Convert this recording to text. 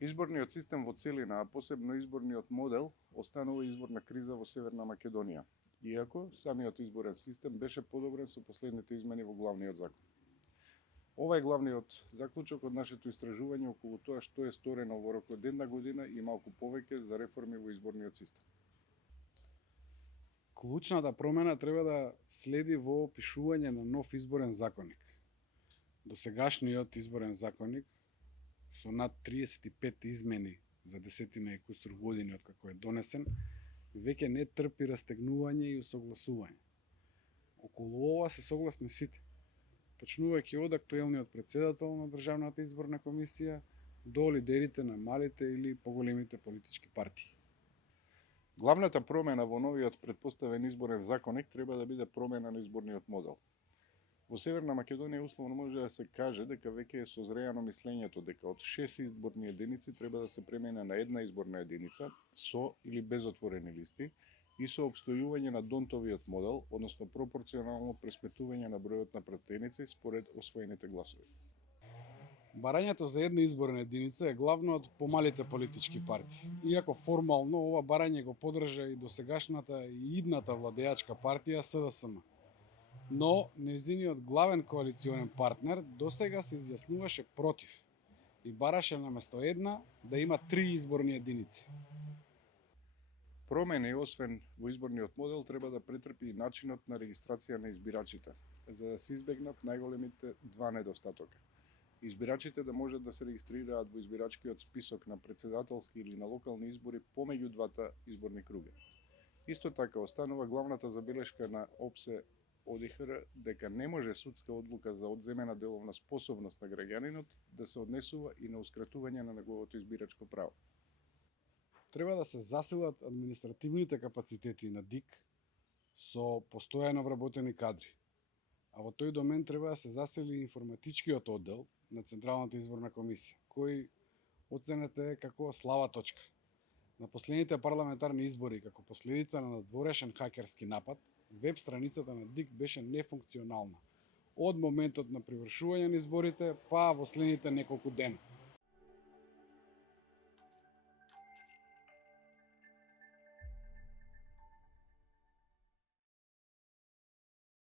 Изборниот систем во целина, а посебно изборниот модел, останува изборна криза во Северна Македонија, иако самиот изборен систем беше подобрен со последните измени во главниот закон. Ова е главниот заклучок од нашето истражување околу тоа што е сторено во рок од една година и малку повеќе за реформи во изборниот систем. Клучната промена треба да следи во опишување на нов изборен законник. Досегашниот изборен законник со над 35 измени за десетина и кустур години од како е донесен, веќе не трпи растегнување и усогласување. Околу ова се согласни сите, почнувајќи од актуелниот претседател на Државната изборна комисија до лидерите на малите или поголемите политички партии. Главната промена во новиот претпоставен изборен законник треба да биде промена на изборниот модел. Во Северна Македонија условно може да се каже дека веќе е созреано мислењето дека од 6 изборни единици треба да се премине на една изборна единица со или без отворени листи и со опстојување на Донтовиот модел, односно пропорционално пресметување на бројот на пратеници според освоените гласови. Барањето за една изборна единица е главно од помалите политички партии, иако формално ова барање го поддржа и досегашната и идната владеачка партија СДСМ. Но нејзиниот главен коалиционен партнер досега се изјаснуваше против и бараше наместо една да има 3 изборни единици. Промени, освен во изборниот модел, треба да претрпи и начинот на регистрација на избирачите, за да се избегнат најголемите два недостатока. Избирачите да можат да се регистрираат во избирачкиот список на претседателски или на локални избори помеѓу двата изборни круга. Исто така останува главната забелешка на ОПСЕ ОДИХР дека не може судска одлука за одземена деловна способност на граѓанинот да се однесува и на ускратување на неговото избирачко право. Треба да се засилат административните капацитети на ДИК со постојано вработени кадри. А во тој домен треба да се засили информатичкиот оддел на Централната изборна комисија, кој оценете како слаба точка. На последните парламентарни избори, како последица на надворешен хакерски напад, веб страницата на ДИК беше нефункционална од моментот на привршување на изборите па во следните неколку дена.